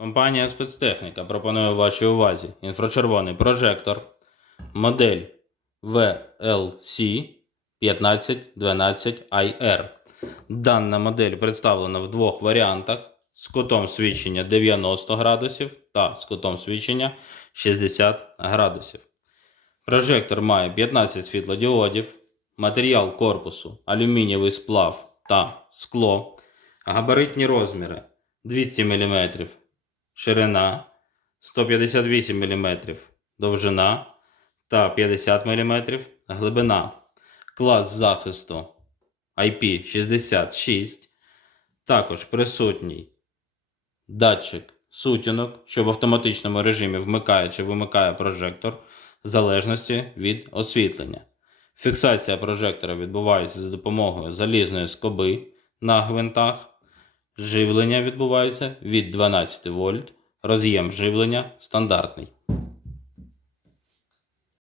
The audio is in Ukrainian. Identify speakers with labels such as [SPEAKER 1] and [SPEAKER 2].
[SPEAKER 1] Компанія спецтехніка пропонує вашій увазі інфрачервоний прожектор, модель VLC 1512IR. Дана модель представлена в двох варіантах з кутом свідчення 90 градусів та з кутом свідчення 60 градусів. Прожектор має 15 світлодіодів, матеріал корпусу алюмінієвий сплав та скло, габаритні розміри 200 мм ширина, 158 мм довжина та 50 мм глибина. Клас захисту IP66. Також присутній датчик сутінок, що в автоматичному режимі вмикає чи вимикає прожектор в залежності від освітлення. Фіксація прожектора відбувається за допомогою залізної скоби на гвинтах. Живлення відбувається від 12 вольт. Роз'єм живлення стандартний.